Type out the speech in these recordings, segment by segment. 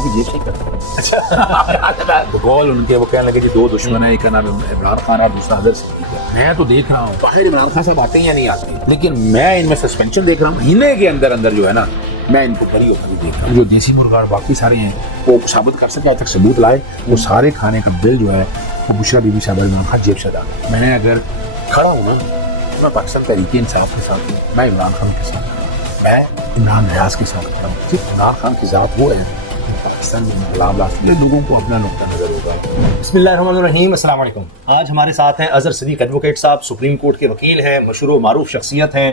बाबू की जेब से करता। अच्छा बकौल उनके वो कहने लगे कि दो दुश्मन है, एक का नाम इमरान खान और दूसरा अजहर सिद्दीक है। मैं तो देख रहा हूँ बाहर इमरान खान साहब आते हैं या नहीं आते, लेकिन मैं इनमें सस्पेंशन देख रहा हूँ। महीने के अंदर अंदर जो है ना, मैं इनको बड़ी होकर देख रहा हूँ। जो देसी मुर्गा और बाकी सारे हैं वो साबित कर सके, आज तक सबूत लाए, वो सारे खाने का बिल जो है वो बुशरा बीबी साहब इमरान खान जेब से डाला। मैंने अगर खड़ा हूँ ना, मैं पाकिस्तान तहरीक इंसाफ के साथ, मैं इमरान खान के साथ, मैं इमरान रियाज के साथ खड़ा हूँ। सिर्फ इमरान खान की जात वो है पाकिस्तान में लोगों को अपना नुक्ता नजर होगा। बिस्मिल्लाहिर्रहमानिर्रहीम, अस्सलाम वालेकुम। आज हमारे साथ हैं अजहर सिद्दीक एडवोकेट साहब, सुप्रीम कोर्ट के वकील हैं, मशहूर व मारूफ शख्सियत हैं,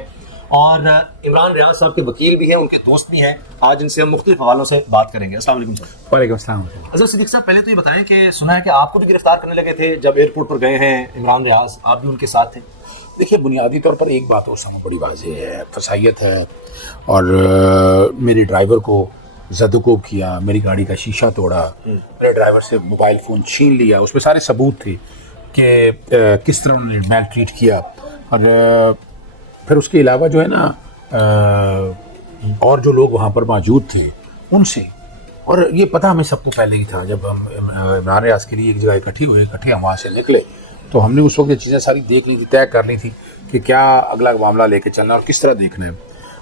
और इमरान रियाज साहब के वकील भी हैं, उनके दोस्त भी हैं। आज इनसे हम मुख्तलिफ हवालों से बात करेंगे। अस्सलाम वालेकुम सर। वालेकुम अस्सलाम। अजहर सिद्दीक साहब, पहले तो ये बताएं कि सुना है कि आपको भी गिरफ्तार करने लगे थे जब एयरपोर्ट पर गए हैं इमरान रियाज, आप भी उनके साथ थे। देखिए, बुनियादी तौर पर एक बात और समझ बड़ी वाज़ेह है, फसाइयत है, और मेरे ड्राइवर को ज़दुकोब किया, मेरी गाड़ी का शीशा तोड़ा, मेरे ड्राइवर से मोबाइल फ़ोन छीन लिया, उसमें सारे सबूत थे कि किस तरह उन्होंने मैल ट्रीट किया। और फिर उसके अलावा जो है ना, और जो लोग वहाँ पर मौजूद थे उनसे, और ये पता हमें सबको पहले ही था। जब हम इमरान रियाज के लिए एक जगह इकट्ठे हम वहाँ से निकले तो हमने उस वक्त ये चीज़ें सारी देख ली थी, तय कर ली थी कि क्या अगला मामला लेके चलना और किस तरह देखना है।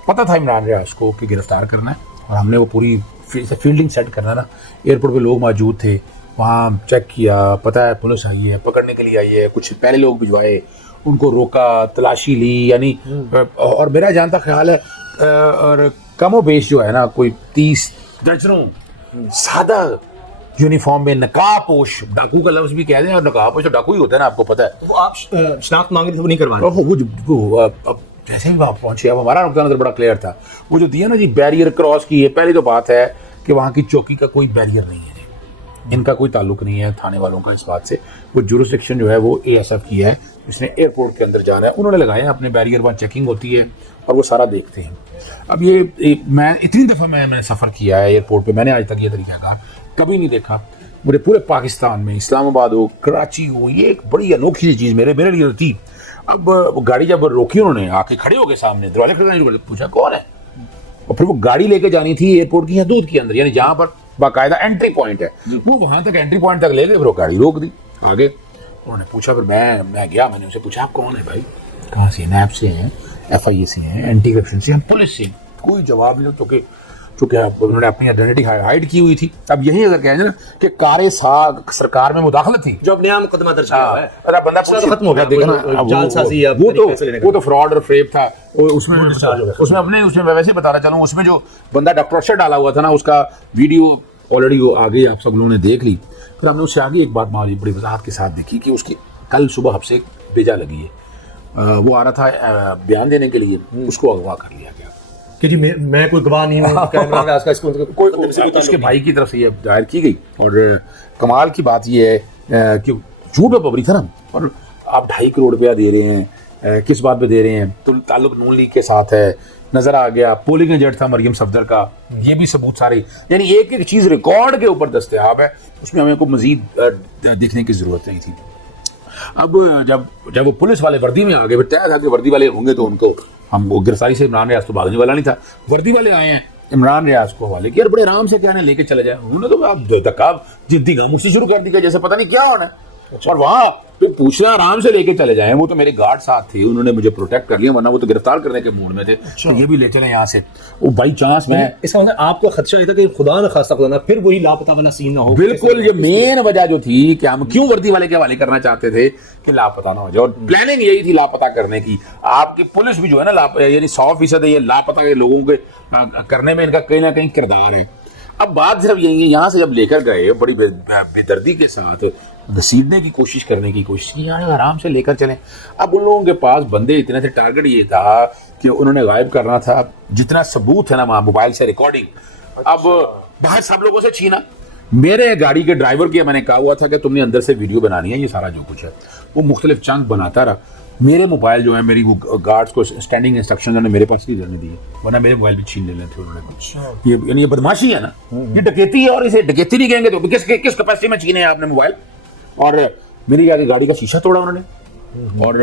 पता था इमरान रियाज को कि गिरफ्तार करना है, और हमने वो पूरी फील्डिंग सेट करना ना। एयरपोर्ट पे लोग मौजूद थे, वहाँ चेक किया, पता है पुलिस आई है, पकड़ने के लिए आई है, कुछ पहले लोग भिजवाए, उनको रोका, तलाशी ली, यानी और मेरा जानता ख्याल है और कमो बेश जो है ना, कोई 30 दर्जनों सादा यूनिफॉर्म में नकाबपोश, डाकू का लफ्ज भी कह दें, और नकाबपोश तो डाकू ही होता है ना, आपको पता है। तो वो आप शनाख्त मांगे थे, वो नहीं करवा रहे। वो अब जैसे ही वहाँ पहुंचे, अब हमारा नुकता नजर बड़ा क्लियर था। वो जो दिया ना जी, बैरियर क्रॉस की है, पहली तो बात है कि वहाँ की चौकी का कोई बैरियर नहीं है, इनका कोई ताल्लुक नहीं है थाने वालों का इस बात से। वो जुरिस्डिक्शन जो है वो ASF की है, जिसने एयरपोर्ट के अंदर जाना है, उन्होंने लगाए हैं अपने बैरियर, वहाँ चेकिंग होती है और वो सारा देखते हैं। अब ये मैं इतनी दफ़ा मैंने सफ़र किया है एयरपोर्ट पे, मैंने आज तक ये तरीका का कभी नहीं देखा। मुझे पूरे पाकिस्तान में, इस्लामाबाद हो, कराची हो, ये एक बड़ी अनोखी चीज़ मेरे लिए थी। अब वो गाड़ी जब रोकी, उन्होंने आके खड़े हो गए सामने, दरवाजे खड़काने, पूछा कौन है, और फिर वो गाड़ी लेके जानी थी एयरपोर्ट की हदूद के अंदर, यानी जहाँ पर बाकायदा एंट्री पॉइंट है, वो वहाँ तक एंट्री पॉइंट तक ले गए, फिर वो गाड़ी रोक दी आगे। उन्होंने पूछा, फिर मैं गया, मैंने उनसे पूछा आप कौन है भाई, कहाँ से, नैब से हैं, FIA से हैं, एंटी करप्शन से, हम पुलिस से। कोई जवाब नहीं, चूँकि उन्होंने अपनी आइडेंटिटी हाइड की हुई थी। अब यही अगर कहें ना कि कारे सरकार में मुदाखलत थी, जो अब नया मुकदमा दर्ज किया हुआ है, अरे बंदा खत्म हो गया, देखना जालसाजी या वो तो फ्रॉड और फ्रेब था। उसमें वैसे बताना चाहूँ, उसमें जो बंदा डॉक्टर अशर डाला हुआ था ना, उसका वीडियो ऑलरेडी आगे आप सब लोगों ने देख ली। फिर हमने उससे आगे एक बात बड़ी वजाहत के साथ देखी कि उसकी कल सुबह हमसे भेजा लगी है, वो आ रहा था बयान देने के लिए, उसको अगवा कर लिया गया कि जी मैं कोई गवाह नहीं हूँ, उसके भाई की तरफ से ये दायर की गई। और कमाल की बात ये है कि झूठ पे बबरी था ना, और आप 2.5 करोड़ रुपया दे रहे हैं, किस बात पे दे रहे हैं, तो ताल्लुक नून लीग के साथ है, नजर आ गया। पोलिंग एजेंट था मरियम सफदर का, ये भी सबूत सारे, यानी एक एक चीज रिकॉर्ड के ऊपर दस्तयाब है, उसमें हमें को मजीद देखने की जरूरत नहीं थी। अब जब वो पुलिस वाले वर्दी में आ गए, फिर तय था कि वर्दी वाले होंगे तो उनको हम, वो गिरफ्तारी से इमरान रियाज तो भागने वाला नहीं था, वर्दी वाले आए हैं, इमरान रियाज को हवाले किया, बड़े आराम से क्या है लेके चले जाए। उन्होंने तो आप धक्का जिद्दी गामों से शुरू कर दिया, जैसे पता नहीं क्या होना है। और वहाँ तो पूछना आराम से लेके चले जाएं, वो तो मेरे गार्ड साथ थे, उन्होंने मुझे प्रोटेक्ट कर लिया, वरना वो तो गिरफ्तार करने के मूड में थे। तो ये भी ले चले यहाँ से, वो बाई चांस मैं, इसका मतलब आपको खदशा ये था कि खुदा न खास्ता खुदा फिर वही लापता वाला सीन ना हो। बिल्कुल, ये मेन वजह जो थी कि हम क्यों वर्दी वाले के हवाले करना चाहते थे कि लापता ना हो जाए, और प्लानिंग यही थी लापता करने की। आपकी पुलिस भी जो है ना, यानी 100% ये लापता के लोगों के करने में इनका कहीं ना कहीं किरदार है। अब बात सिर्फ यही, यहाँ से जब लेकर गए, बड़ी बेदर्दी के साथ घसीटने की कोशिश की, यानी आराम से लेकर चलें। अब उन लोगों के पास बंदे इतने थे, टारगेट ये था कि उन्होंने गायब करना था जितना सबूत है ना वहाँ, मोबाइल से रिकॉर्डिंग। अब बाहर सब लोगों से छीना, मेरे गाड़ी के ड्राइवर की मैंने कहा हुआ था कि तुमने अंदर से वीडियो बनानी है, ये सारा जो कुछ है वो मुख्तलिफ चंक बनाता रहा। मेरे मोबाइल जो है, मेरी वो गार्ड्स को स्टैंडिंग इंस्ट्रक्शन उन्होंने मेरे पास ही रहने दिए, वरना मेरे मोबाइल भी छीन लेने थे उन्होंने। ये यानी ये बदमाशी है ना, ये डकैती है, और इसे डकैती नहीं कहेंगे तो किस कैपेसिटी में छीने हैं आपने मोबाइल। और मेरी गाड़ी का शीशा तोड़ा उन्होंने, और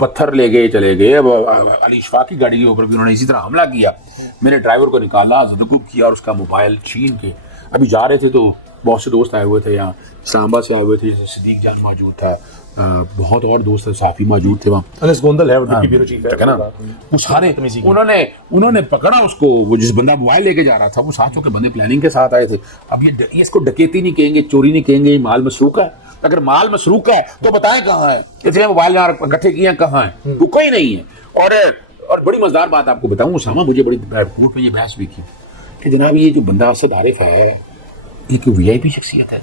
पत्थर ले गए चले गए। अब अली इशफाक की गाड़ी के ऊपर भी उन्होंने इसी तरह हमला किया, मेरे ड्राइवर को निकाला, ज़दकुब किया और उसका मोबाइल छीन के अभी जा रहे थे तो बहुत से दोस्त आए हुए थे, यहाँ इस्लामाबाद से आए हुए थे, जैसे सिद्दीक जान मौजूद था, बहुत और दोस्त साफी मौजूद थे वहाँ, अनस गोंदल है डिप्टी ब्यूरो चीफ है ना, वो सारे उन्होंने पकड़ा उसको, वो जिस बंदा मोबाइल लेके जा रहा था वो 700 के बंदे प्लानिंग के साथ आए थे। अब ये इसको डकैती नहीं कहेंगे, चोरी नहीं कहेंगे, माल मसरूका है। अगर माल मसरूका है तो बताएं कहाँ है, इतने मोबाइल यहाँ इकट्ठे किए हैं कहाँ है, वो कोई नहीं है। और बड़ी मजेदार बात आपको बताऊं, उसामा मुझे बड़ी कोर्ट में ये बहस भी की कि जनाब ये जो बंदा असद आरिफ है ये कोई वीआईपी शख्सियत है,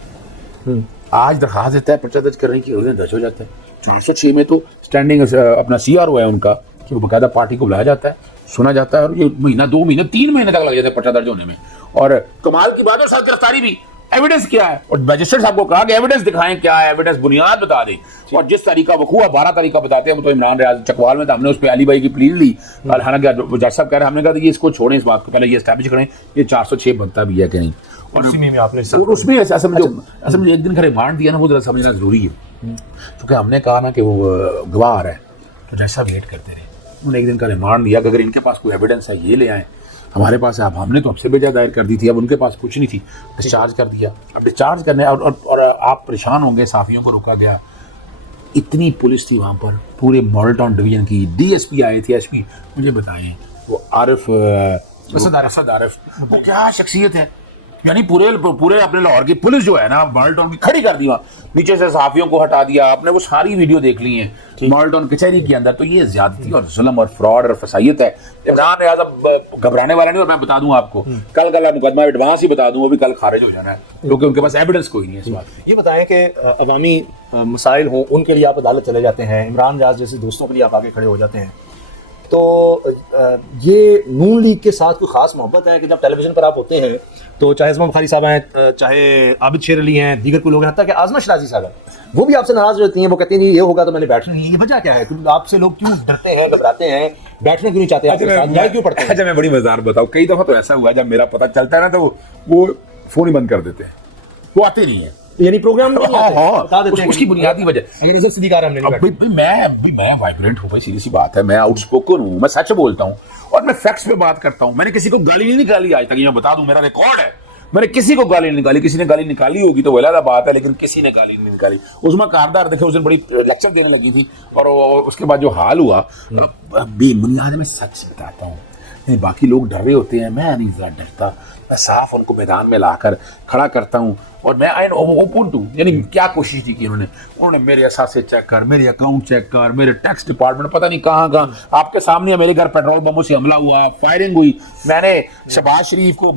आज दरखास्त देता है पर्चा दर्ज करने की, उस दिन दर्ज हो जाता है। 406 में तो स्टैंडिंग अपना CRO है उनका कि वो बाकायदा पार्टी को बुलाया जाता है, सुना जाता है, और ये महीना 2 महीने 3 महीने तक लग जाते हैं पर्चा दर्ज होने में। और कमाल की बात है साथ गिरफ्तारी भी, एविडेंस क्या है, और मैजिस्ट्रेट साहब को कहा कि एविडेंस दिखाएं, क्या है एविडेंस, बुनियाद बता दें। और जिस तरीका वकूआ 12 तरीका बताते हैं वो तो इमरान रियाज चकवाल में था, हमने उस पर अली भाई की प्लीज ली, हालांकि जज साहब कह रहे हैं, हमने कहा कि इसको छोड़ें, इस बात को पहले ये एस्टैब्लिश करें ये 406 बनता भी है कि नहीं। और उसमें आपने उसमें असल में एक दिन का रिमांड दिया ना, वो जरा समझना जरूरी है, क्योंकि हमने कहा ना कि वो गवाह आ रहा है तो जैसा वेट करते रहे, उन्होंने एक दिन का रिमांड दिया कि अगर इनके पास कोई एविडेंस है ये ले आए, हमारे पास है। अब हमने तो हमसे बेजा दायर कर दी थी, अब उनके पास कुछ नहीं थी, डिस्चार्ज कर दिया। अब डिस्चार्ज करने और आप परेशान होंगे, साफियों को रोका गया, इतनी पुलिस थी वहाँ पर, पूरे मॉडल टाउन डिवीजन की, DSP आए थे, SP, मुझे बताएं वो असद आरिफ वो क्या शख्सियत है, यानी पूरे अपने लाहौर की पुलिस जो है ना मॉडल टाउन की खड़ी कर दी, वहाँ नीचे से साफियों को हटा दिया, आपने वो सारी वीडियो देख ली है मॉडल टाउन कचहरी के अंदर। तो ये ज्यादती और जुल्म और फ्रॉड और फसाइयत है। इमरान रियाज अब घबराने वाला नहीं, और मैं बता दूं आपको कल मुकदमा एडवांस ही बता दूं, वो भी कल खारिज हो जाना है क्योंकि उनके पास एविडेंस कोई नहीं है इस बात। ये बताएं कि अवामी मसाइल हों उनके लिए आप अदालत चले जाते हैं, इमरान रियाज जैसे दोस्तों के लिए आप आगे खड़े हो जाते हैं, तो ये नून लीग के साथ कोई खास मोहब्बत है कि जब टेलीविजन पर आप होते हैं तो चाहे इस्माम बुखारी साहब हैं, चाहे आबिद शेर अली हैं, दीगर कोई लोग हैं, हत्ता कि आजमा शराजी साहब हैं, वो भी आपसे नाराज रहती हैं, वो कहती हैं ये होगा तो मैंने बैठना नहीं है। ये वजह क्या है, आपसे लोग क्यों डरते हैं, घबराते हैं, बैठने क्यों नहीं चाहते, आपके साथ न्याय क्यों पड़ते हैं? अच्छा मैं बड़ी मजेदार बताऊं, कई दफा तो ऐसा हुआ जब मेरा पता चलता है ना तो वो फोन ही बंद कर देते हैं, वो आते नहीं है, यानी प्रोग्राम में बता देते हैं उसकी बुनियादी वजह। अगर ऐसे सीधी कार हमने मैं वाइब्रेंट हूँ भाई, सीधी सी बात है, मैं आउटस्पोकन हूँ, मैं सच बोलता हूँ और मैं फैक्ट्स पे बात करता हूँ। मैंने किसी को गाली नहीं निकाली आज तक, ये बता दूं, मेरा रिकॉर्ड है, मैंने किसी को गाली नहीं निकाली। किसी ने गाली निकाली होगी तो वह बात है, लेकिन किसी ने गाली नहीं निकाली। उसमें कारदार देखे, उस दिन बड़ी लेक्चर देने लगी थी और उसके बाद जो हाल हुआ, बेबुनियाद मैं सच बताता हूँ, बाकी लोग डर रहे होते हैं, मैं नहीं ज़्यादा डरता, मैं साफ उनको मैदान में लाकर खड़ा करता हूँ और मैं आई ओपन टू। यानी क्या कोशिश की उन्होंने मेरे असासे चेक कर, मेरे अकाउंट चेक कर, मेरे टैक्स डिपार्टमेंट, पता नहीं कहाँ आपके सामने मेरे घर पेट्रोल बमों से हमला हुआ, फायरिंग हुई। मैंने शहबाज शरीफ को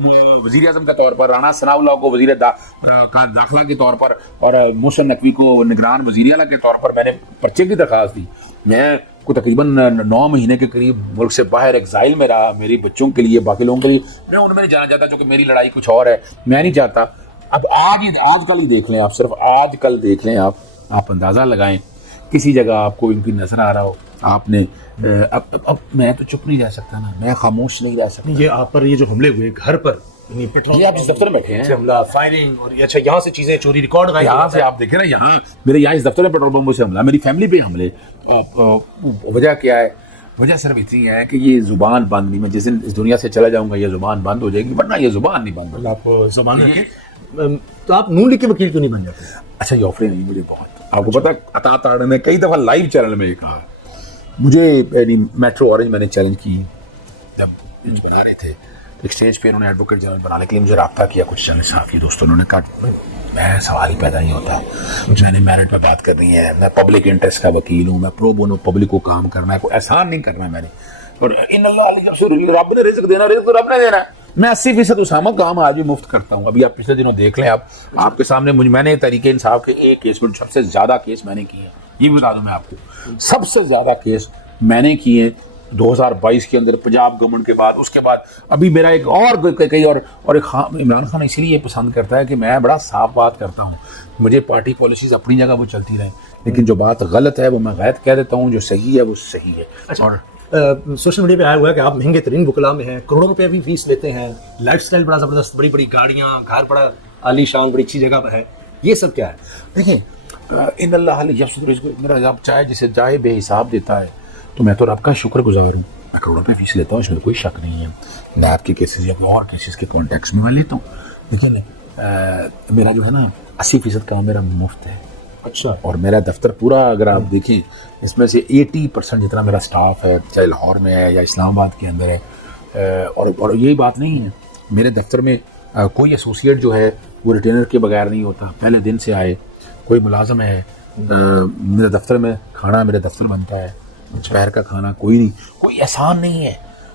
वजीर आजम के तौर पर, राना सनाउल्लाह को वजीर दाखिला के तौर पर और मोहसिन नकवी को निगरान वजीर आला के तौर पर मैंने पर्चे की दरखास्त दी। मैं को तकरीबन 9 महीने के करीब मुल्क से बाहर एग्जाइल में रहा, मेरी बच्चों के लिए, बाकी लोगों के लिए मैं उनमें नहीं जाना चाहता, क्योंकि मेरी लड़ाई कुछ और है, मैं नहीं चाहता। अब आजकल ही देख लें आप, सिर्फ आजकल देख लें आप अंदाज़ा लगाएं, किसी जगह आपको इनकी नजर आ रहा हो, आपने अब मैं तो चुप नहीं रह सकता ना, मैं खामोश नहीं रह सकता। ये आप पर ये जो हमले हुए घर पर, ये आप जिस दफ्तर में बैठे हैं, हमला, फायरिंग और अच्छा यहाँ से चीजें चोरी, रिकॉर्ड यहाँ से आप देखें ना, यहाँ मेरे यहाँ इस दफ्तर में पेट्रोल बम से हमला, मेरी फैमिली पे हमले। वजह क्या है? वजह सिर्फ इतनी है कि ये जुबान बंद नहीं, मैं जिस दिन इस दुनिया से चला जाऊंगा ये जुबान बंद हो जाएगी, वरना ये जुबान नहीं बंद होगी। आप जुबान रखें तो आप नून लीग के वकील क्यों नहीं बन जाते? अच्छा, ये ऑफर नहीं मुझे बहुत, आपको पता है अता ताड़ ने कई दफा लाइव चैनल में कहा मुझे, मेट्रो ऑरेंज मैंने चैलेंज की जब बना रहे थे एक्सचेंज पे, उन्होंने एडवोकेट जनरल बनाने के लिए मुझे रब्ता किया कुछ चैनल साफी दोस्तों, उन्होंने कहा मैं सवाल ही पैदा नहीं होता, मैंने मेरिट पे बात करनी है, मैं पब्लिक इंटरेस्ट का वकील हूँ, मैं प्रो बोनो पब्लिक को काम करना है, कोई एहसान नहीं करना है मैंने, और इन अल्लाह रब ने रिज़्क देना, रिज़्क तो रब ने देना है। मैं 80% उसामा काम आज भी मुफ्त करता हूँ। अभी आप पिछले दिनों देख लें, आपके सामने मैंने तरीके इंसाफ के एक केस में सबसे ज्यादा केस मैंने किए, ये बता दूं मैं आपको, सबसे ज्यादा केस मैंने किए 2022 के अंदर पंजाब गवर्नमेंट के बाद। उसके बाद अभी मेरा एक और कई और एक इमरान खान इसलिए पसंद करता है कि मैं बड़ा साफ बात करता हूँ, मुझे पार्टी पॉलिसीज अपनी जगह वो चलती रहे, लेकिन जो बात गलत है वो मैं गलत कह देता हूँ, जो सही है वो सही है। अच्छा, और सोशल मीडिया पे आया हुआ है कि आप महंगे तरीन वकला में हैं, करोड़ों रुपए भी फीस लेते हैं, लाइफस्टाइल बड़ा ज़बरदस्त, बड़ी बड़ी गाड़ियाँ, घर बड़ा आलीशान, बड़ी अच्छी जगह पर है, ये सब क्या है? देखिए इन अल्लाह मेरा रब चाहे जिसे चाहे बेहिसाब देता है, तो मैं तो रब का शुक्रगुजार हूँ। मैं करोड़ों रुपये फीस लेता हूँ, इसमें कोई शक नहीं है। लैब के केसेस या कोई और केसेस के कॉन्टेक्स्ट में मैं लेता हूँ, लेकिन मेरा जो है ना 80% काम मेरा मुफ्त है। अच्छा। और मेरा दफ्तर पूरा अगर आप देखें, इसमें से 80% जितना मेरा स्टाफ है, चाहे लाहौर में है या इस्लामाबाद के अंदर है, और यही बात नहीं है, मेरे दफ्तर में कोई एसोसिएट जो है वो रिटेनर के बगैर नहीं होता। पहले दिन से आए कोई मुलाजम है, मेरे दफ्तर में खाना मेरे दफ्तर बनता है, दोपहर का खाना कोई नहीं, कोई एहसान नहीं है।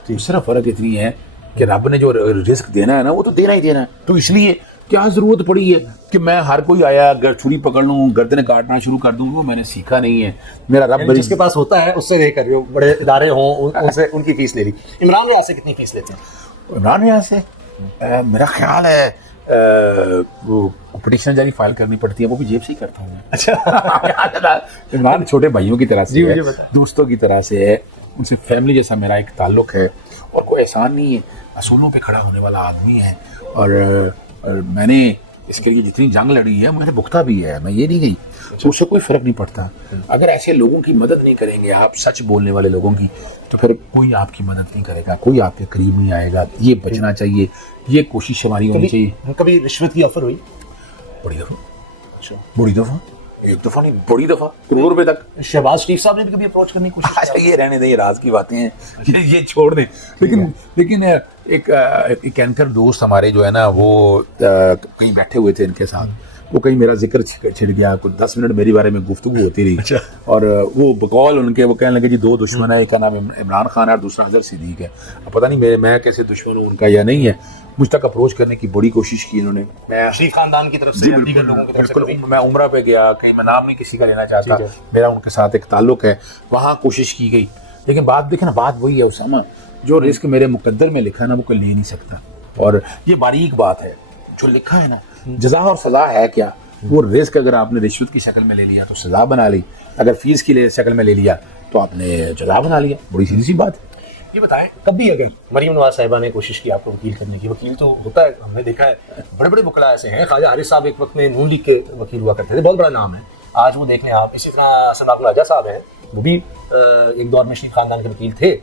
तो सिर्फ फ़र्क इतनी है कि रब ने जो रिस्क देना है ना, वो तो देना ही देना है। तो इसलिए क्या ज़रूरत पड़ी है कि मैं हर कोई आया अगर छुरी पकड़ लूँ, गर्दन काटना शुरू कर दूँ? वो मैंने सीखा नहीं है। मेरा रब जिसके पास होता है उससे नहीं कर रहे हो, बड़े इदारे हों उनसे उनकी फीस ले ली। इमरान रियाज से कितनी फीस लेते हैं? इमरान रियाज से मेरा ख्याल है वो पिटीशन जारी फाइल करनी पड़ती है, वो भी जेब से ही करता हूँ मैं। अच्छा। इमरान छोटे भाइयों की तरह से जी, है, मुझे पता। दोस्तों की तरह से है, उनसे फैमिली जैसा मेरा एक ताल्लुक है, और कोई एहसान नहीं है। असूलों पे खड़ा होने वाला आदमी है, और मैंने इसके लिए जितनी जंग लड़ी है मुझे भुगता भी है, मैं ये नहीं गई, तो उससे कोई फर्क नहीं पड़ता। अगर ऐसे लोगों की मदद नहीं करेंगे आप, सच बोलने वाले लोगों की, तो फिर कोई आपकी मदद नहीं करेगा, कोई आपके करीब नहीं आएगा। ये बचना चाहिए, ये कोशिश हमारी होनी चाहिए। कभी रिश्वत की ऑफर हुई? बड़ी दफा, बड़ी दफा, एक दफा नहीं, बड़ी दफा, करोड़ों रुपए तक। शहबाज शरीफ साहब ने भी कभी अप्रोच करने की कोशिश अच्छा, ये रहने दें, ये राज की बातें हैं, ये छोड़ दें। लेकिन एक एंकर दोस्त हमारे जो है ना, वो कहीं बैठे हुए थे इनके साथ, वो कहीं मेरा जिक्र छिड़ गया, कुछ 10 मिनट मेरे बारे में गुफ्तगू होती रही। अच्छा। और वो बकौल उनके वो कहने लगे जी 2 दुश्मन है, एक का नाम इमरान खान है और दूसरा अजहर सिद्दीक है। अब पता नहीं मैं कैसे दुश्मन हूँ उनका या नहीं है। मुझ तक अप्रोच करने की बड़ी कोशिश की इन्होंने। मैं शरीफ खानदान की तरफ से या दीगर लोगों की तरफ से कभी? मैं उम्रा पे गया, कहीं मैं नाम नहीं किसी का लेना चाहता, मेरा उनके साथ एक ताल्लुक है, वहाँ कोशिश की गई। लेकिन बात देखे ना, बात वही है उसामा, जो रिस्क मेरे मुकद्दर में लिखा है ना, वो कोई ले नहीं सकता। और ये बारीक बात है जो लिखा है ना, जज़ा और सज़ा है क्या, वो रिस्क अगर आपने रिश्वत की शक्ल में ले लिया तो सज़ा बना ली, अगर फीस की शक्ल में ले लिया तो आपने जज़ा बना लिया। बड़ी सीधी सी बात है। ये बताएं, कभी अगर मरीम नवाज साहिबा ने कोशिश की आपको वकील करने की, वकील तो होता है, हमने देखा है बड़े बड़े वकला ऐसे हैं, ख्वाजा हारिस साहब एक वक्त में नून लीग के वकील हुआ करते थे, बहुत बड़ा नाम है, आज वो देख लें आप। इसी तरह सनाकुल आजा साहब हैं, वो भी एक दौर में शरीफ खानदान के वकील थे,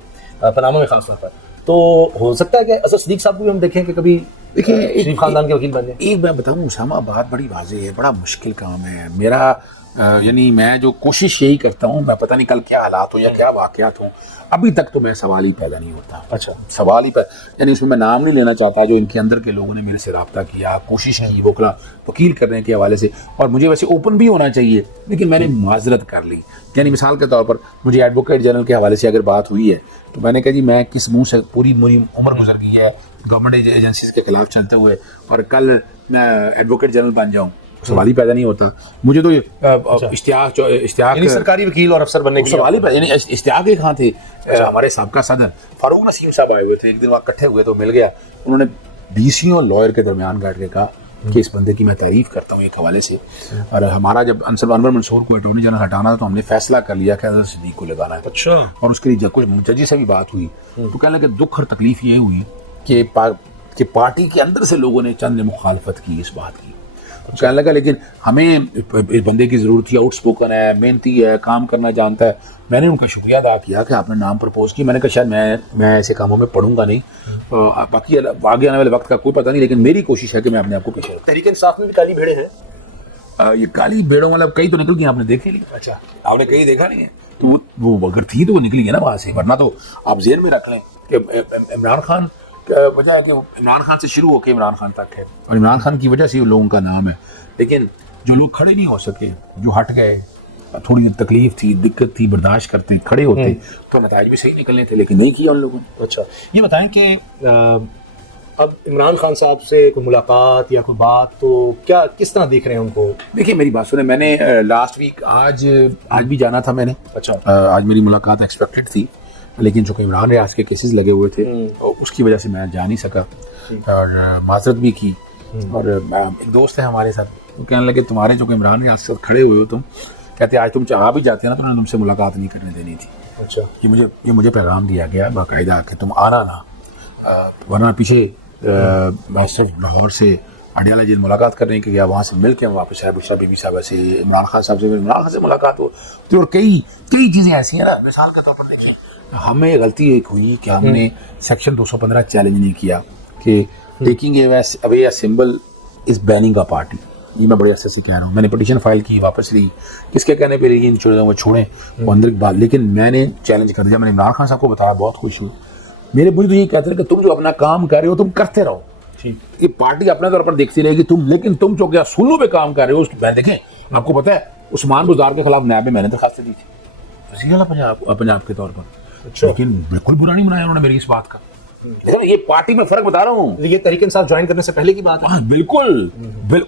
पनामा में खासतौर पर। तो हो सकता है कि अजहर सिद्दीक साहब को भी हम देखें कि कभी देखिए शरीफ खानदान के वकील बन जाए। एक मैं बताऊं उसामा, बात बड़ी वाज़ेह है, बड़ा मुश्किल काम है मेरा। यानी मैं जो कोशिश यही करता हूँ, मैं पता नहीं कल क्या हालात हो या क्या वाक़यात हो, अभी तक तो मैं सवाल ही पैदा नहीं होता। अच्छा। सवाल ही यानी उसमें मैं नाम नहीं लेना चाहता, जो इनके अंदर के लोगों ने मेरे से रब्ता किया, कोशिश की वकील करने के हवाले से, और मुझे वैसे ओपन भी होना चाहिए, लेकिन मैंने माजरत कर ली। यानी मिसाल के तौर पर मुझे एडवोकेट जनरल के हवाले से अगर बात हुई है, तो मैंने कहा जी मैं किस मुँह से, पूरी मेरी उम्र गुजर गई है गवर्नमेंट एजेंसीज के खिलाफ चलते हुए, और कल मैं एडवोकेट जनरल बन जाऊँ, सवाल ही पैदा नहीं होता। मुझे तो इश्तियाक सरकारी वकील और अफसर बनने की सवाल ही पैदा, इश्तियाक खां थे हमारे साबका सदर, फारूक नसीम साहब आए हुए थे, एक दिन वहाँ इकट्ठे हुए तो मिल गया, उन्होंने डीसी और लॉयर के दरमियान बैठ के कहा कि इस बंदे की मैं तारीफ करता हूँ एक हवाले से, और हमारा जब अनवर मंसूर को अटॉर्नी जनरल हटाना था तो हमने फैसला कर लिया कि अजहर सिद्दीक को लगाना है। अच्छा। और उसके लिए कुछ जजी से भी बात हुई, तो कहने लगे दुख और तकलीफ ये हुई कि पार्टी के अंदर से लोगों ने चंद ने मुखालफत की इस बात की। कहने लगा लेकिन हमें इस बंदे की ज़रूरत थी, आउटस्पोकन है, मेहनती है, काम करना जानता है। मैंने उनका शुक्रिया अदा किया कि आपने नाम प्रपोज किया। मैंने कहा शायद मैं ऐसे कामों में पढ़ूंगा नहीं, बाकी आगे आने वाले वक्त का कोई पता नहीं, लेकिन मेरी कोशिश है कि मैं अपने आप को पीछे रखूं। तहरीक इंसाफ में भी काली भेड़े हैं। ये काली भेड़ों वाला कई तो निकल गई, आपने देख ली। अच्छा। आपने कहीं देखा नहीं है, तो वो अगर थी तो वो निकली है ना वहाँ से, वरना तो आप जेल में रख लें कि इमरान खान वजह है कि इमरान खान से शुरू होकर इमरान खान तक है, और इमरान खान की वजह से लोगों का नाम है। लेकिन जो लोग खड़े नहीं हो सके, जो हट गए, थोड़ी तकलीफ थी, दिक्कत थी, बर्दाश्त करते, खड़े होते, तो नताइज भी सही निकलने थे, लेकिन नहीं किया उन लोगों ने। अच्छा, ये बताएं कि अब इमरान खान साहब से कोई मुलाकात या कोई बात, तो क्या किस तरह देख रहे हैं उनको? देखिए मेरी बात सुने, मैंने लास्ट वीक आज भी जाना था मैंने। अच्छा। आज मेरी मुलाकात एक्सपेक्टेड थी, लेकिन जो इमरान रियाज के केसेस लगे हुए थे उसकी वजह से मैं जा नहीं सका, और माजरत भी की। और एक दोस्त है हमारे साथ, वो कहने लगे तुम्हारे जो इमरान रियाज से खड़े हुए हो तुम, कहते आज तुम चाह भी जाते ना तो उन्होंने तुमसे मुलाकात नहीं करने देनी थी। अच्छा। ये मुझे पैगाम दिया गया बाकायदा कि तुम आना ना, वरना पीछे मैं सिर्फ लाहौर से अडियाला जेल मुलाकात करने के गया, वहाँ से मिल के वापस आया बुशरा बीबी साहब से, इमरान खान साहब से, इमरान खान से मुलाकात हो तो, और कई कई चीज़ें ऐसी हैं ना। मिसाल के तौर पर देखें, हमें गलती एक हुई कि हमने सेक्शन 215 चैलेंज नहीं किया कि taking away a symbol is banning a party. ये मैं बड़े अच्छे से कह रहा हूँ। मैंने पिटीशन फाइल की, वापस ली, किसके कहने पे ली, वो छोड़ें वो अंदर की बात, लेकिन मैंने चैलेंज कर दिया। मैंने इमरान खान साहब को बताया, बहुत खुश हुई। मुझे तो ये कहते हैं कि तुम जो अपना काम कर रहे हो तुम करते रहो, ठीक, ये पार्टी अपने तौर पर देखती रहेगी तुम, लेकिन तुम जो क्या सुनों पे काम कर रहे हो उसकी मैं देखें। आपको पता है उस्मान बुज़दार के खिलाफ नैब में मैंने दरखास्त दी थी पंजाब के तौर पर, लेकिन बिल्कुल बुरा नहीं बनाया उन्होंने मेरी इस बात का। ये पार्टी में फर्क बता रहा हूँ, ये तहरीक इंसाफ ज्वाइन करने से पहले की बात है। बिल्कुल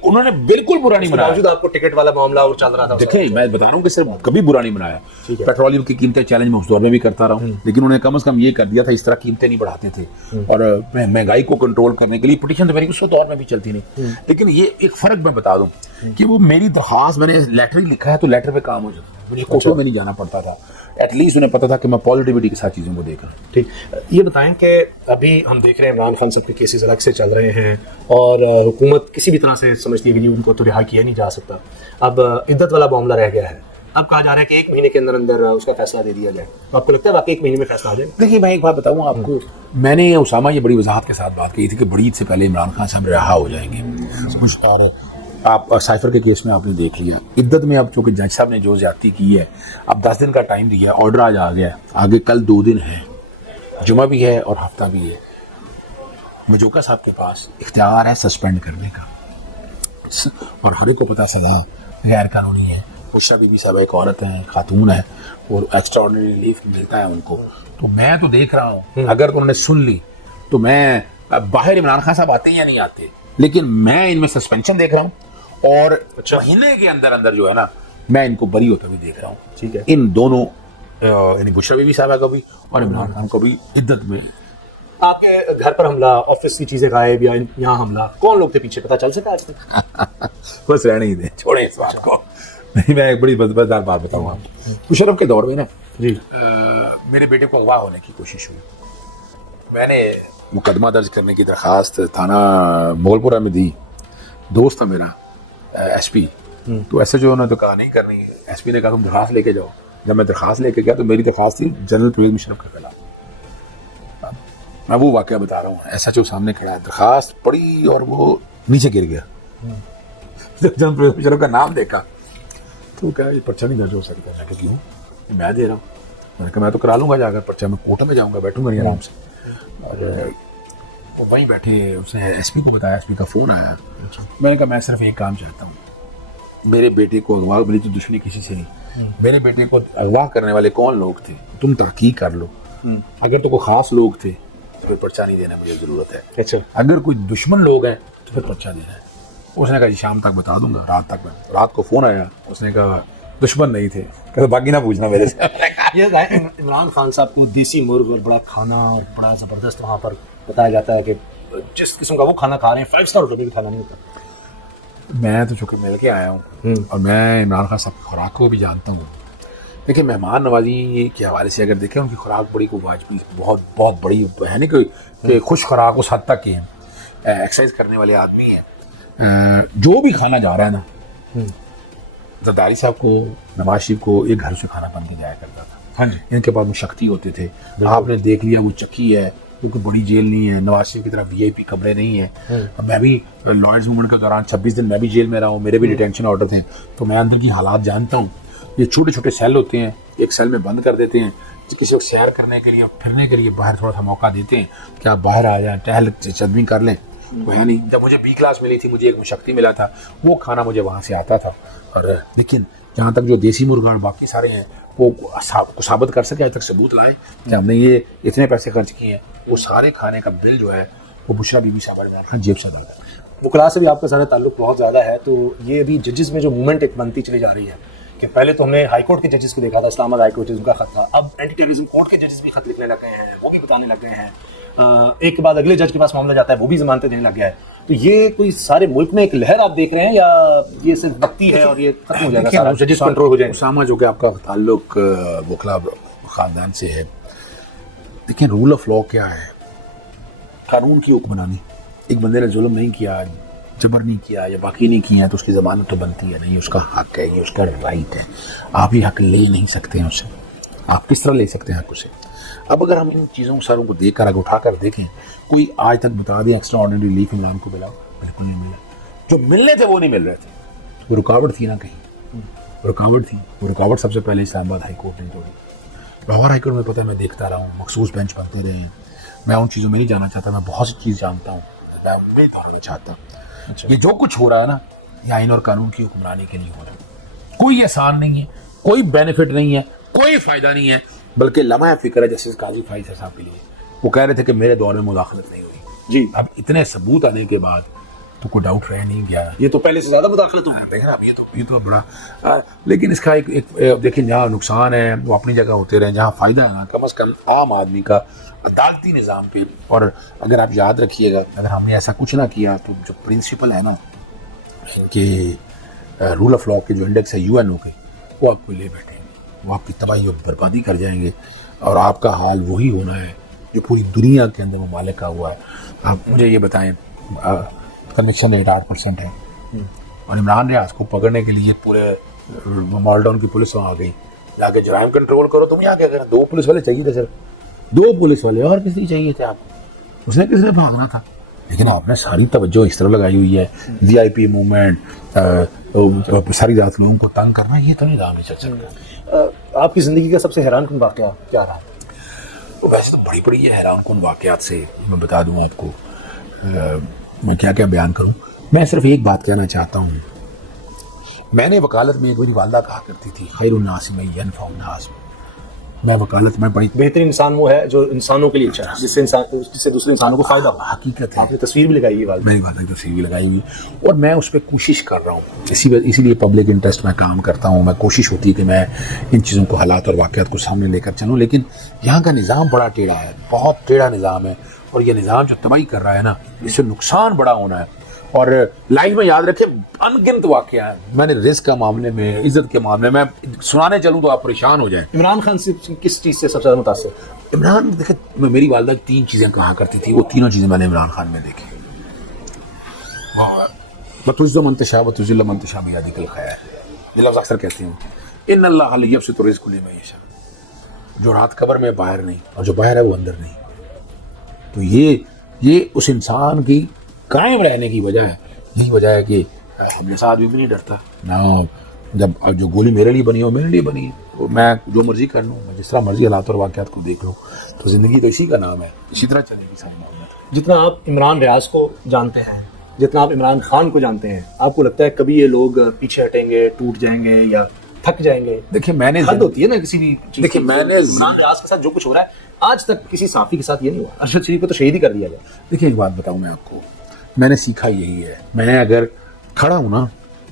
उन्होंने बिल्कुल बुरा नहीं बनाया। बावजूद आपको टिकट वाला मामला और चल रहा था। देखिए मैं बता रहा हूँ कि सिर्फ कभी बुरा नहीं बनाया। पेट्रोलियम की कीमतें चैलेंज में उस दौर में भी करता रहा हूँ, लेकिन उन्होंने कम से कम ये कर दिया था, इस तरह कीमतें नहीं बढ़ाते थे। और महंगाई को कंट्रोल करने के लिए पिटीशन तो मेरी उस दौर में भी चलती नहीं। लेकिन ये एक फर्क मैं बता दूं कि वो मेरी दरखास्त, मैंने लेटर ही लिखा है तो लेटर पे काम हो जाता, मुझे कोर्टों में नहीं जाना पड़ता था। एटलीस्ट उन्हें पता था कि मैं पॉजिटिविटी के साथ चीज़ों को देख रहा हूँ। ठीक, ये बताएं कि अभी हम देख रहे हैं इमरान खान साहब के केसेस अलग से चल रहे हैं और हुकूमत किसी भी तरह से समझती है कि उनको तो रिहा किया नहीं जा सकता। अब इद्दत वाला मामला रह गया है, अब कहा जा रहा है कि 1 महीने के अंदर अंदर उसका फैसला दे दिया जाए। तो आपको लगता है वाकई 1 महीने में फैसला आ जाए? देखिए मैं एक बात बताऊँ आपको, मैंने उसामा ये बड़ी वजाहत के साथ बात की थी कि बड़ी ईद से पहले इमरान खान साहब रिहा हो जाएंगे। और आप साइफर के केस में आपने देख लिया, इद्दत में अब चूंकि जज साहब ने जो ज्यादती की है, अब 10 दिन का टाइम दिया, ऑर्डर आज आ गया, आगे कल 2 दिन है, जुमा भी है और हफ्ता भी है। मजूका साहब के पास इख्तियार है सस्पेंड करने का, और हर एक को पता सजा गैर कानूनी है। उषा बीबी साहब एक औरत है, खातून है, और एक्स्ट्रा ऑर्डिनरी रिलीफ मिलता है उनको। तो मैं तो देख रहा हूँ अगर तो उन्होंने सुन ली तो मैं बाहर इमरान खान साहब आते हैं या नहीं आते, लेकिन मैं इनमें सस्पेंशन देख रहा हूँ और महीने के अंदर अंदर जो है ना मैं इनको बरी होते हुए देख रहा हूँ। ठीक है, इन दोनों यानी बुशरा बीबी साहबा को भी और इमरान खान को भी इद्दत में। आपके घर पर हमला, ऑफिस की चीजें गायब या यहाँ हमला, कौन लोग थे पीछे, पता चल सका आज तक? बस रहने ही दे, छोड़े इस बात को। नहीं, मैं एक बड़ी मजेदार बात बताऊंगा आपको। मुशर्रफ के दौर में ना जी मेरे बेटे को अगवा होने की कोशिश हुई। मैंने मुकदमा दर्ज करने की दरखास्त थाना मोगलपुरा में दी। दोस्त था मेरा एसपी, तो ऐसे जो उन्होंने तो कहा नहीं करनी, एसपी ने कहा तुम दरखास्त लेके जाओ। जब मैं दरखास्त लेके गया तो मेरी दरखास्त थी जनरल परवेज मुशर्रफ के खिलाफ। मैं वो वाकया बता रहा हूँ, एसएचओ सामने खड़ा है, दरखास्त पड़ी और वो नीचे गिर गया। जनरल परवेज मुशर्रफ का नाम देखा तो क्या ये पर्चा नहीं दर्ज हो सकता? मैं क्यों, मैं दे रहा हूँ। मैंने कहा मैं तो करा लूंगा जाकर पर्चा, मैं कोर्ट में जाऊँगा, बैठूंगा नहीं आराम से। और वो वहीं बैठे, उसने एसपी को बताया, एसपी का फ़ोन आया। मैंने कहा मैं सिर्फ एक काम चाहता हूँ, मेरे बेटे को अगवा, मेरी तो दुश्मनी किसी से नहीं, मेरे बेटे को अगवा करने वाले कौन लोग थे तुम तहकीक कर लो, अगर तो कोई ख़ास लोग थे तो फिर पर्चा नहीं देना मुझे ज़रूरत है। अच्छा, अगर कोई दुश्मन लोग हैं तो फिर पर्चा देना है। उसने कहा जी शाम तक बता दूंगा, रात तक। रात को फ़ोन आया, उसने कहा दुश्मन नहीं थे, कहते बाकी ना पूछना मेरे से। ये इमरान खान साहब को देसी मुर्ग और बड़ा खाना और बड़ा ज़बरदस्त वहाँ पर बताया जाता है कि जिस किस्म का वो खाना खा रहे हैं 5 स्टार होटल में भी खाना नहीं होता। मैं तो चूँकि मिल के आया हूँ और मैं इमरान खान साहब की खुराक को भी जानता हूँ। देखिए मेहमान नवाजी के हवाले से अगर देखें, उनकी खुराक बड़ी को वाजबी, बहुत बहुत बड़ी है, नहीं कि खुश खुराक उस हद तक की है। एक्सरसाइज करने वाले आदमी हैं। जो भी खाना जा रहा है ना, जरदारी साहब को, नवाज शरीफ को एक घर से खाना बन के जाया करता था। हाँ जी, इनके पास मुशक्ति होते थे। आपने देख लिया वो चक्की है, क्योंकि बड़ी जेल नहीं है, नवाज शरीफ की तरह वीआईपी कमरे नहीं है। मैं भी लॉयर्स मूवमेंट के दौरान 26 दिन मैं भी जेल में रहा हूँ, मेरे भी डिटेंशन ऑर्डर थे, तो मैं अंदर की हालात जानता हूँ। ये छोटे छोटे सेल होते हैं, एक सेल में बंद कर देते हैं, किसी को सैर करने के लिए, फिरने के लिए बाहर थोड़ा सा मौका देते हैं कि आप बाहर आ जाएं, टहल चदमी कर लें। वह नहीं, जब मुझे बी क्लास मिली थी, मुझे एक मुशक्ति मिला था, वो खाना मुझे वहाँ से आता था। और लेकिन जहाँ तक जो देसी मुर्गा और बाकी सारे हैं वो साबित कर सके, आज तक सबूत लाए कि हमने ये इतने पैसे खर्च किए हैं, वो सारे खाने का बिल जो है वो बुशरा बीबी साहब ने जेब से अदा किया। वकला से भी आपका सारा ताल्लुक बहुत ज़्यादा है, तो ये अभी जजेस में जो मूवमेंट एक बनती चली जा रही है कि पहले तो हमने हाई कोर्ट के जजेस को देखा था, इस्लामाबाद हाई कोर्ट उनका खत था, अब एंटी टेररिज्म कोर्ट के जजेस भी खत लिखने लग गए हैं, वो भी बताने लग गए हैं। एक के बाद अगले जज के पास मामला जाता है, वो भी जमानतें देने लग गया है। तो ये कोई सारे मुल्क में एक लहर आप देख रहे हैं या ये सिर्फ वक्ती है और ये खत्म हो जाएगा, सारा जजेस कंट्रोल हो जाएगा? उसामा जो कि आपका ताल्लुक वकला खानदान से है, देखिए रूल ऑफ लॉ क्या है, कानून की हुक्मरानी। एक बंदे ने जुल्म नहीं किया, जबर नहीं किया या बाकी नहीं किया तो उसकी ज़मानत तो बनती है नहीं, उसका हक है, ये उसका राइट है। आप ये हक ले नहीं सकते हैं उससे। आप किस तरह ले सकते हैं हक उसे? अब अगर हम इन चीज़ों सारों को देख कर आगे उठा कर देखें, कोई आज तक बता दें एक्स्ट्रा ऑर्डिनरी रिलीफ इमरान को मिला? बिल्कुल नहीं मिला। जो मिलने थे वो नहीं मिल रहे थे। वो रुकावट थी ना, कहीं रुकावट थी। वो रुकावट सबसे पहले इस्लामाबाद हाई कोर्ट ने तोड़ी। लाहौर हाई कोर्ट में पता है मैं देखता रहा हूँ, मखसूस बेंच बनते रहे हैं। मैं उन चीज़ों में नहीं जाना चाहता, मैं बहुत सी चीज़ जानता हूँ, मैं उनमें दौड़ना चाहता हूँ। ये जो कुछ हो रहा है ना, ये आइन और कानून की हुक्मरानी के लिए हो रहा है। कोई एहसान नहीं है, कोई बेनिफिट नहीं है, कोई फ़ायदा नहीं है, बल्कि लम्हा फिक्र है। जैसे काजी फाइज साहब के लिए वो कह रहे थे कि मेरे दौर में मुदाखलत नहीं हुई जी। अब इतने सबूत आने के बाद तो कोई डाउट रह नहीं गया। ये तो पहले से ज़्यादा मुदाखलत हुई। देख रहा ये तो बड़ा लेकिन इसका एक देखिए, जहाँ नुकसान है वो अपनी जगह होते रहे, जहाँ फ़ायदा है ना कम से कम आम आदमी का अदालती निज़ाम पे। और अगर आप याद रखिएगा, अगर हमने ऐसा कुछ ना किया तो जो प्रिंसिपल है ना कि रूल ऑफ लॉ के जो इंडेक्स है UNO के, वो आपको ले बैठेंगे, वो आपकी तबाही और बर्बादी कर जाएंगे और आपका हाल वही होना है जो पूरी दुनिया के अंदर ममालिक का हुआ है। आप मुझे ये बताएं, कन्विक्शन रेट 8% है और इमरान रियाज को पकड़ने के लिए पूरे मालडाउन की पुलिस वहाँ आ गई, जाके जराइम कंट्रोल करो। तुम यहाँ क्या करें? 2 पुलिस वाले चाहिए थे सिर्फ, 2 पुलिस वाले, और किसी चाहिए थे आपको? उसने किसने भागना था? लेकिन आपने सारी तवज्जो इस तरह लगाई हुई है, VIP मूवमेंट, सारी रात लोगों को तंग करना, ये तो नहीं दाम चल सकता। आपकी ज़िंदगी का सबसे हैरानकुन वाक़या क्या रहा? तो वैसे तो बड़ी बड़ी हैरानकुन वाक़यात से मैं बता दूं आपको, मैं क्या क्या बयान करूं। मैं सिर्फ एक बात कहना चाहता हूं। मैंने वकालत में, एक मेरी वालदा कहा करती थी, खैरुन नास में यनफउ नास। मैं वकालत में बड़ी बेहतरीन इंसान वो है जो इंसानों के लिए अच्छा है, जिससे दूसरे इंसानों को फायदा हो। हकीकत है। आपने तस्वीर भी लगाई है, मेरी वालदा की तस्वीर भी लगाई हुई, और मैं उस पर कोशिश कर रहा हूँ। इसीलिए पब्लिक इंटरेस्ट में काम करता हूँ। मैं कोशिश होती है कि मैं इन चीज़ों को, हालात और वाक़यात को सामने लेकर चलूँ। लेकिन यहाँ का निज़ाम बड़ा टेढ़ा है, बहुत टेढ़ा निज़ाम है, और ये निज़ाम जो तबाही कर रहा है ना, इससे नुकसान बड़ा होना है। और लाइफ में याद रखें, अनगिनत वाक़या है। मैंने रिस्क के मामले में, इज्जत के मामले में सुनाने चलूँ तो आप परेशान हो जाएं। इमरान खान से किस चीज़ से सबसे ज़्यादा मुतासिर? इमरान, देखिए मेरी वालदा 3 चीज़ें कहा करती थी, वो तीनों चीज़ें मैंने इमरान खान में देखी। बतुज़्ज़ो मंतशा वतुज़िल्लु मंतशा बियदिकल खैर, ये लफ्ज़ अक्सर कहते हैं, इन्नल्लाह यबसुतु रिज़्क़ लिमन यशा। जो रात कब्र में बाहर नहीं और जो बाहर है वो अंदर नहीं। तो ये उस इंसान की कायम रहने की वजह है। यही वजह है कि हम जैसा आदमी भी नहीं डरता ना। जब जो गोली मेरे लिए बनी हो, मेरे लिए बनी है, मैं जो मर्जी कर लूँ, मैं जिस तरह मर्जी हालात और वाक़यात को देख लूँ, तो ज़िंदगी तो इसी का नाम है, इसी तरह चलेगी सारी मामला। जितना आप इमरान रियाज को जानते हैं, जितना आप इमरान खान को जानते हैं, आपको लगता है कभी ये लोग पीछे हटेंगे, टूट जाएंगे या थक जाएंगे? देखिए, मैंने हद होती है ना किसी भी चीज़। देखिए, मैंने इमरान रियाज के साथ जो कुछ हो रहा है, आज तक किसी साफ़ी के साथ ये नहीं हुआ। अरशद शरीफ को तो शहीद ही कर दिया गया। देखिए, एक बात बताऊँ मैं आपको, मैंने सीखा यही है, मैं अगर खड़ा हूँ ना,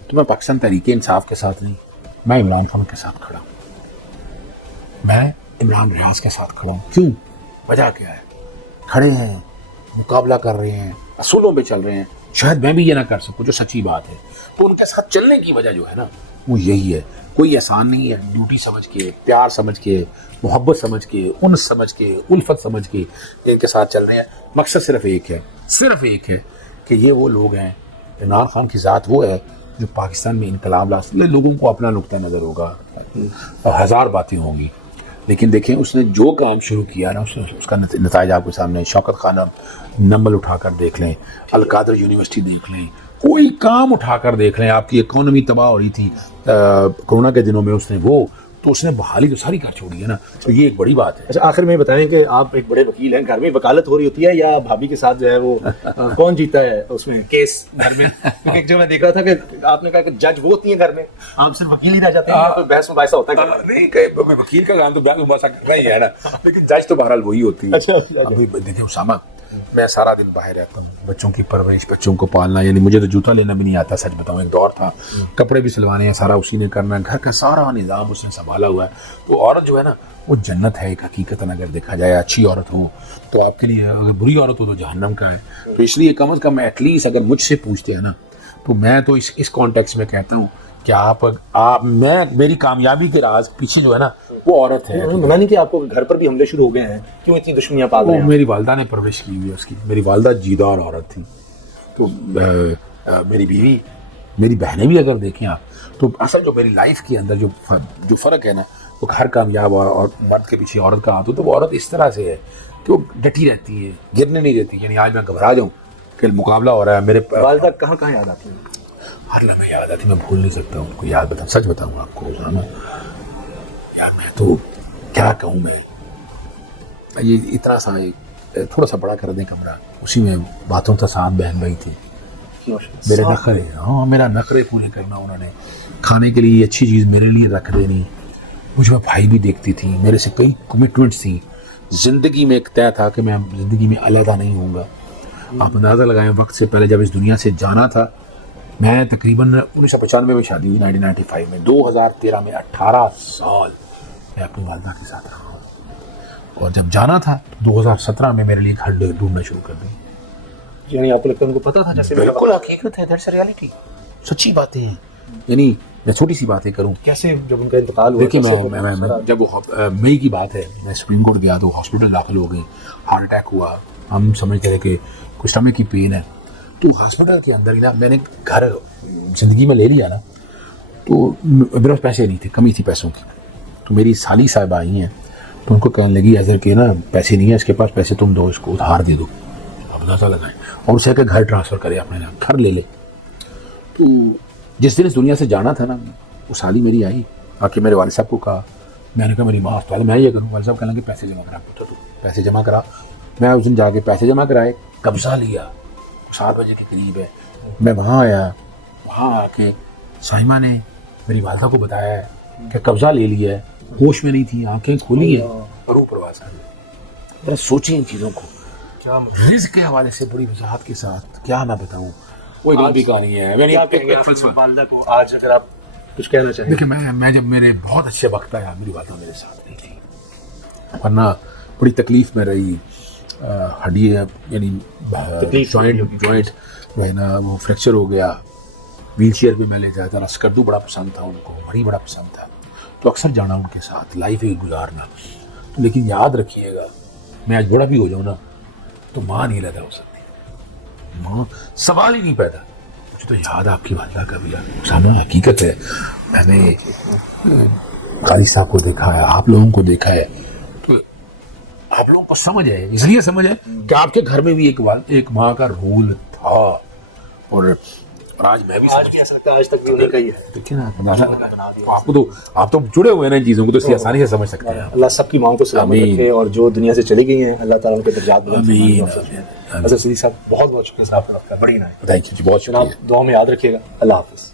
तो मैं पाकिस्तान तहरीक इंसाफ के साथ नहीं, मैं इमरान खान के साथ खड़ा हूँ, मैं इमरान रियाज के साथ खड़ा हूँ। क्यों? वजह क्या है? खड़े हैं, मुकाबला कर रहे हैं, असूलों पे चल रहे हैं। शायद मैं भी ये ना कर सकूं, जो सच्ची बात है, तो उनके साथ चलने की वजह जो है ना, वो यही है। कोई आसान नहीं है। ड्यूटी समझ के, प्यार समझ के, मोहब्बत समझ के, उन्स समझ के, उल्फत समझ के इनके साथ चल रहे हैं। मकसद सिर्फ एक है कि ये वो लोग हैं, इमरान खान की ज़ात वो है जो पाकिस्तान में इनकलाब ला सकते। लोगों को अपना नुक्ता नज़र होगा, हज़ार बातें होंगी, लेकिन देखें उसने जो काम शुरू किया ना, उसका नतीजा आपके सामने। शौकत खान नंबल उठाकर देख लें, अलकादर यूनिवर्सिटी देख लें, कोई काम उठाकर देख लें। आपकी इकोनॉमी तबाह हो रही थी कोरोना के दिनों में, उसने बहाली तो सारी कर छोड़ी है ना, तो ये एक बड़ी बात है। अच्छा, आखिर में बताएं कि आप एक बड़े वकील हैं, घर में वकालत हो रही होती है या भाभी के साथ जो है वो कौन जीता है उसमें केस घर में? क्योंकि जो मैं देख रहा था कि आपने कहा कि जज वो होती है घर में, आप सिर्फ वकील ही रह जाते हैं, तो बहस मुबाहिसा होता है? नहीं, वकील का काम तो बहस मुबाहिसा करना ही है ना, लेकिन जज तो बहरहाल वही होती है। अच्छा, अभी देखिए उसामा, मैं सारा दिन बाहर रहता हूँ, बच्चों की परवरिश, बच्चों को पालना, यानी मुझे तो जूता लेना भी नहीं आता, सच बताऊँ। एक दौर था, कपड़े भी सिलवाने हैं, सारा उसी ने करना है, घर का सारा निज़ाम उसने संभाला हुआ है। तो औरत जो है ना, वो जन्नत है एक हकीकतन। अगर देखा जाए, अच्छी औरत हो तो आपके लिए, अगर बुरी औरत हो तो जहन्नम का है। तो इसलिए कम से कम एटलीस्ट अगर मुझसे पूछते हैं ना, तो मैं तो इस कॉन्टेक्स्ट में कहता हूँ कि मेरी कामयाबी के राज पीछे जो है ना, वो औरत है। मना नहीं कि आपको घर पर भी हमले शुरू हो गए हैं, क्यों इतनी दुश्मनियां पाल रहे हैं? मेरी वालदा ने परवरिश की हुई है उसकी। मेरी वालदा जीदार औरत थी, तो मेरी बीवी, मेरी बहनें भी अगर देखें आप, तो असल जो मेरी लाइफ के अंदर जो फ़र्क है ना, वो हर कामयाब और मर्द के पीछे औरत का हाथ हो, तो वो औरत इस तरह से है कि वो डटी रहती है, गिरने नहीं देती। यानी आज मैं घबरा जाऊँ कि मुकाबला हो रहा है, मेरे वालदा कहाँ याद आती है? हर लम्हे याद आती, मैं भूल नहीं सकता उनको। याद बताऊँ, सच बताऊँ आपको उसामा, यार मैं तो क्या कहूँ, मैं ये इतना सा एक थोड़ा सा बड़ा कर दें कमरा, उसी में बातों का 7 बहन भाई थे। मेरे नखरे, हाँ मेरा नखरे पूरे करना, उन्होंने खाने के लिए अच्छी चीज़ मेरे लिए रख देनी, मुझे में भाई भी देखती थी, मेरे से कई कमिटमेंट्स थी। ज़िंदगी में एक तय था कि मैं ज़िंदगी में अलहदा नहीं होऊंगा। आप अंदाज़ा लगाएं, वक्त से पहले जब इस दुनिया से जाना था, मैं तकरीबन 1995 में शादी हुई, 1995 में, 2013 में 18 साल मैं अपनी वालदा के साथ रहा हूँ। और जब जाना था 2017 में मेरे लिए घर ढूंढना शुरू कर दी। यानी आपको लगता है उनको पता था? जैसे बिल्कुल हकीकत है, दैट्स रियलिटी, सच्ची बातें हैं। यानी मैं छोटी सी बातें करूं, कैसे जब उनका इंतकाल हुआ? देखिए मैं जब वो मई की बात है, मैं सुप्रीम कोर्ट गया तो हॉस्पिटल दाखिल हो गए, हार्ट अटैक हुआ, हम समझते थे कि कुछ स्टमक की पेन है। तो हॉस्पिटल के अंदर ही ना मैंने घर ज़िंदगी में ले लिया ना, तो मेरे पास पैसे नहीं थे, कमी थी पैसों की। तो मेरी साली साहब आई हैं, तो उनको कहने लगी अजहर के ना पैसे नहीं है इसके पास, पैसे तुम दो, इसको उधार दे दो, अब अंदाज़ा लगाएं, और उसे के घर ट्रांसफ़र करे, अपने घर ले ले। तो जिस दिन इस दुनिया से जाना था ना, वो साली मेरी आई, आके मेरे वालिद साहब को कहा, मैंने कहा मेरी माँ पहले मैं ये करूँ, वालिद साहब कहने लगे पैसे जमा करा, तो पैसे जमा करा। मैं उस दिन जाके पैसे जमा कराए, कब्जा लिया, 7 बजे के करीब है, मैं वहाँ आया, वहाँ आके साइमा ने मेरी वालदा को बताया कि कब्जा ले लिया है, होश में नहीं थी, आंखें खोली है और रूह परवास आ गई। जरा सोचें इन चीज़ों को, क्या रिज़्क़ के हवाले से बड़ी वजाहत के साथ क्या मैं बताऊँ, वो एक लंबी कहानी है। वालदा को आज अगर आप कुछ कहना चाहें? देखिए मैं जब मेरे बहुत अच्छे वक्त आया, मेरी वालदा मेरे साथ नहीं थी, वरना बड़ी तकलीफ में रही। हड्डी यानी जॉइंट जो है ना वो फ्रैक्चर हो गया, व्हील चेयर पे मैं ले जाया था। स्कर्दू बड़ा पसंद था उनको, मरी बड़ा पसंद था, तो अक्सर जाना उनके साथ, लाइफ ही गुजारना। तो लेकिन याद रखिएगा, मैं आज बड़ा भी हो जाऊँ ना, तो माँ नहीं पैदा हो सकती, माँ सवाल ही नहीं पैदा। मुझे तो याद आपकी वालदा का भी सामने हकीकत है। मैंने काली साहब को देखा है, आप लोगों को देखा है, तो आप लोगों को समझ है, इसलिए समझ है कि आपके घर में भी एक माँ का रोल था। और आज मैं भी ऐसा लगता है आज तक भी उन्हीं का ही है। देखिए ना, तो आप तो जुड़े हुए हैं इन चीज़ों को, तो इसलिए आसानी से समझ सकते हैं। अल्लाह सबकी माँओं को सलामत रखे, और जो दुनिया से चली गई हैं अल्लाह ताला उनके दर्जात बुलंद फरमाए। अजहर सिद्दीकी साहब बहुत बहुत शुक्रिया, आपका बड़ी ना है, थैंक यू जी, बहुत शुक्रिया। दुआ में याद रखिएगा। अल्लाह हाफिज़।